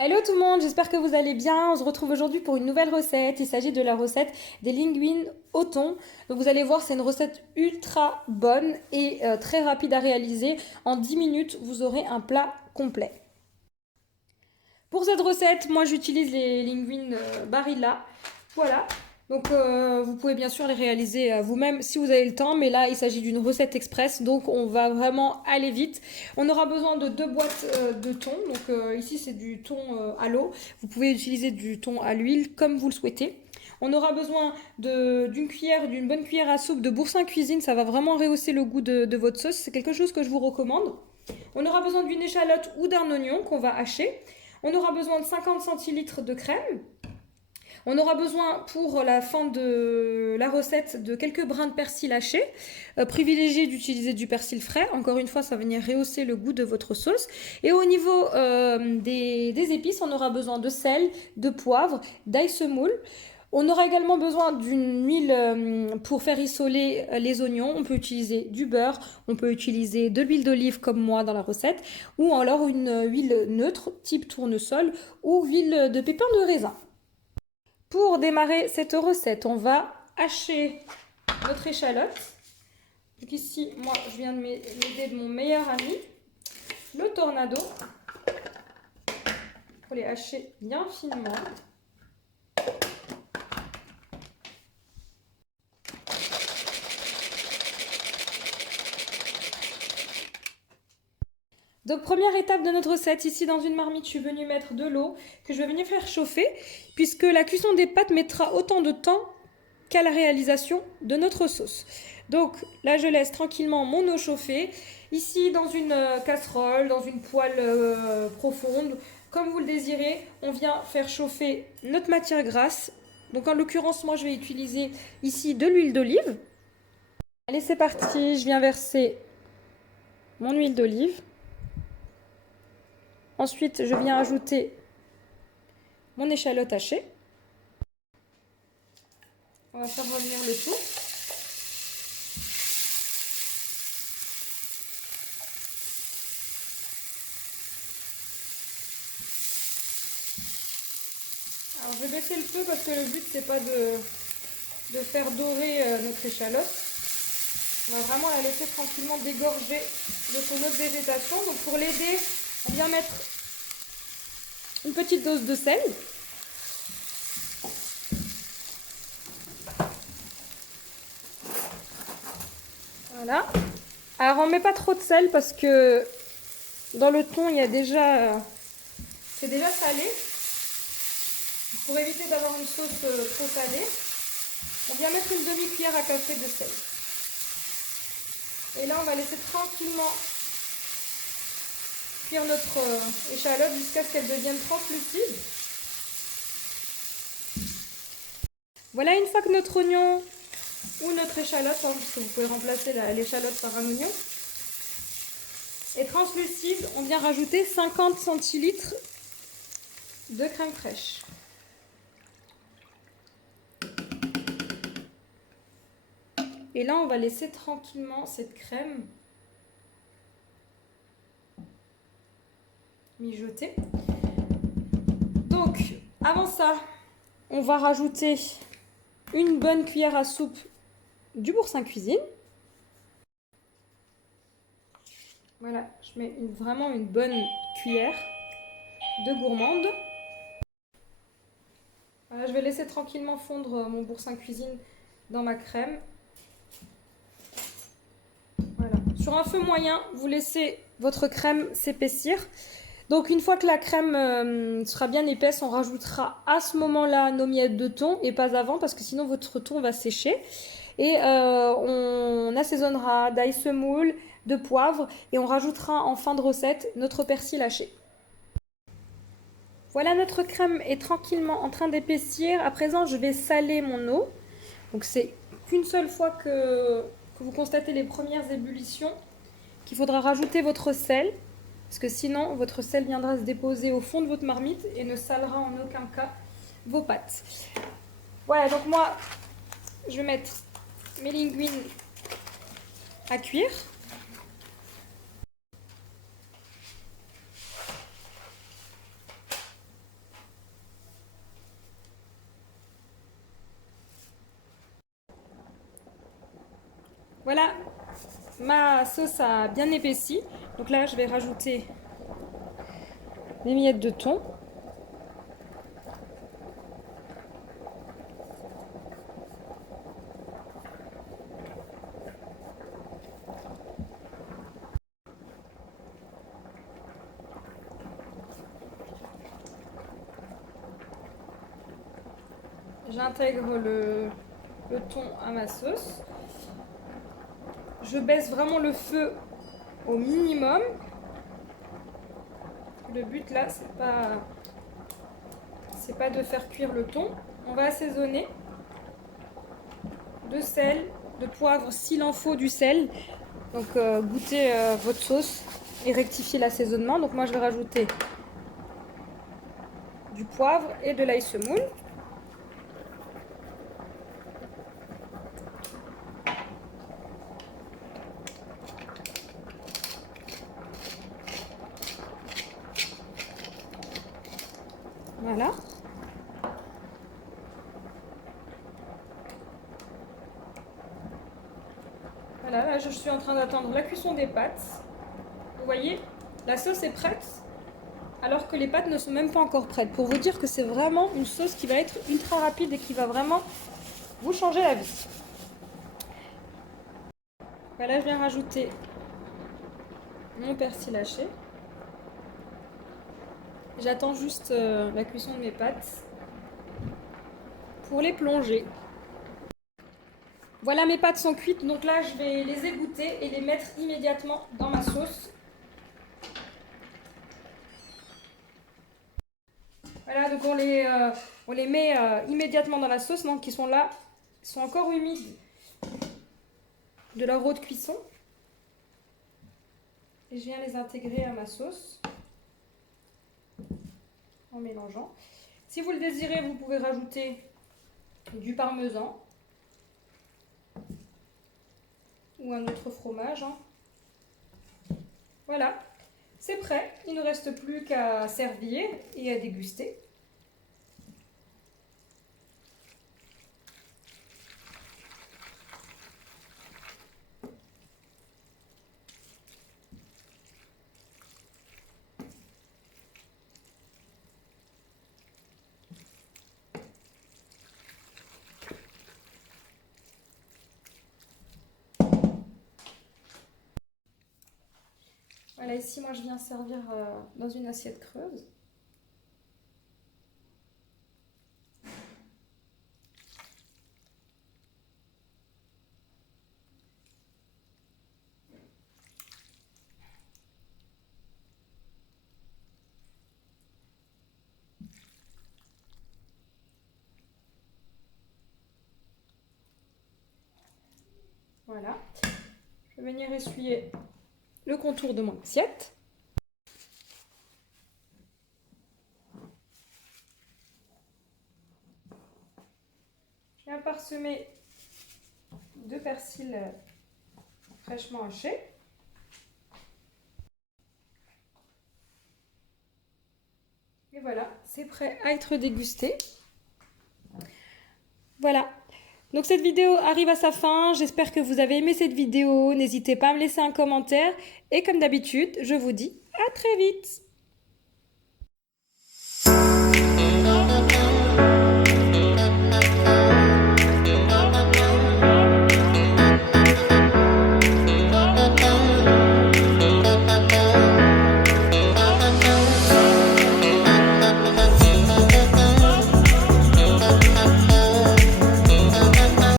Hello tout le monde, j'espère que vous allez bien. On se retrouve aujourd'hui pour une nouvelle recette. Il s'agit de la recette des linguines au thon. Donc vous allez voir, c'est une recette ultra bonne et très rapide à réaliser. En 10 minutes, vous aurez un plat complet. Pour cette recette, moi j'utilise les linguines Barilla. Voilà. Donc vous pouvez bien sûr les réaliser vous-même si vous avez le temps, mais là il s'agit d'une recette express, donc on va vraiment aller vite. On aura besoin de 2 boîtes de thon, donc ici c'est du thon à l'eau. Vous pouvez utiliser du thon à l'huile comme vous le souhaitez. On aura besoin d'une bonne cuillère à soupe de boursin cuisine, ça va vraiment rehausser le goût de votre sauce, c'est quelque chose que je vous recommande. On aura besoin d'une échalote ou d'un oignon qu'on va hacher. On aura besoin de 50 centilitres de crème. On aura besoin pour la fin de la recette de quelques brins de persil hachés. Privilégiez d'utiliser du persil frais. Encore une fois, ça va venir rehausser le goût de votre sauce. Et au niveau des épices, on aura besoin de sel, de poivre, d'ail semoule. On aura également besoin d'une huile pour faire rissoler les oignons. On peut utiliser du beurre, on peut utiliser de l'huile d'olive comme moi dans la recette, ou alors une huile neutre type tournesol ou huile de pépins de raisin. Pour démarrer cette recette, on va hacher notre échalote. Donc ici, moi, je viens de m'aider de mon meilleur ami, le Tornado, pour les hacher bien finement. Donc première étape de notre recette, ici dans une marmite, je suis venue mettre de l'eau que je vais venir faire chauffer, puisque la cuisson des pâtes mettra autant de temps qu'à la réalisation de notre sauce. Donc là, je laisse tranquillement mon eau chauffer. Ici, dans une casserole, dans une poêle profonde, comme vous le désirez, on vient faire chauffer notre matière grasse. Donc en l'occurrence, moi, je vais utiliser ici de l'huile d'olive. Allez, c'est parti, je viens verser mon huile d'olive. Ensuite, je viens ajouter mon échalote hachée. On va faire revenir le tout. Alors je vais baisser le feu parce que le but c'est pas de faire dorer notre échalote. On va vraiment la laisser tranquillement dégorger de son autre végétation. Donc pour l'aider, on vient mettre une petite dose de sel. Voilà. Alors on ne met pas trop de sel parce que dans le thon il y a déjà c'est déjà salé. Pour éviter d'avoir une sauce trop salée, on vient mettre une demi-cuillère à café de sel. Et là on va laisser tranquillement cuire notre échalote jusqu'à ce qu'elle devienne translucide. Voilà, une fois que notre oignon ou notre échalote, parce que vous pouvez remplacer l'échalote par un oignon, est translucide, on vient rajouter 50 centilitres de crème fraîche. Et là, on va laisser tranquillement cette crème mijoter. Donc, avant ça, on va rajouter une bonne cuillère à soupe du boursin cuisine. Voilà, je mets vraiment une bonne cuillère de gourmande. Voilà, je vais laisser tranquillement fondre mon boursin cuisine dans ma crème. Voilà. Sur un feu moyen, vous laissez votre crème s'épaissir. Donc une fois que la crème sera bien épaisse, on rajoutera à ce moment-là nos miettes de thon et pas avant parce que sinon votre thon va sécher. Et on assaisonnera d'ail semoule, de poivre et on rajoutera en fin de recette notre persil haché. Voilà, notre crème est tranquillement en train d'épaissir. À présent, je vais saler mon eau. Donc c'est qu'une seule fois que vous constatez les premières ébullitions qu'il faudra rajouter votre sel. Parce que sinon, votre sel viendra se déposer au fond de votre marmite et ne salera en aucun cas vos pâtes. Voilà, donc moi, je vais mettre mes linguines à cuire. Voilà, ma sauce a bien épaissi. Donc là, je vais rajouter des miettes de thon. J'intègre le thon à ma sauce. Je baisse vraiment le feu au minimum. Le but là, c'est pas de faire cuire le thon. On va assaisonner de sel, de poivre s'il en faut du sel. Donc goûtez votre sauce et rectifiez l'assaisonnement. Donc moi je vais rajouter du poivre et de l'ail semoule. Voilà. Voilà, là je suis en train d'attendre la cuisson des pâtes. Vous voyez, la sauce est prête alors que les pâtes ne sont même pas encore prêtes. Pour vous dire que c'est vraiment une sauce qui va être ultra rapide et qui va vraiment vous changer la vie. Voilà, je viens rajouter mon persil haché. J'attends juste la cuisson de mes pâtes pour les plonger. Voilà, mes pâtes sont cuites, donc là je vais les égoutter et les mettre immédiatement dans ma sauce. Voilà, donc on les met immédiatement dans la sauce, donc ils sont là, ils sont encore humides de leur eau de cuisson. Et je viens les intégrer à ma sauce en mélangeant. Si vous le désirez, vous pouvez rajouter du parmesan ou un autre fromage. Voilà, c'est prêt. Il ne reste plus qu'à servir et à déguster. Voilà, ici, moi, je viens servir dans une assiette creuse. Voilà. Je vais venir essuyer le contour de mon assiette. Je viens parsemer de persil fraîchement haché. Et voilà, c'est prêt à être dégusté. Voilà. Donc cette vidéo arrive à sa fin. J'espère que vous avez aimé cette vidéo. N'hésitez pas à me laisser un commentaire. Et comme d'habitude, je vous dis à très vite.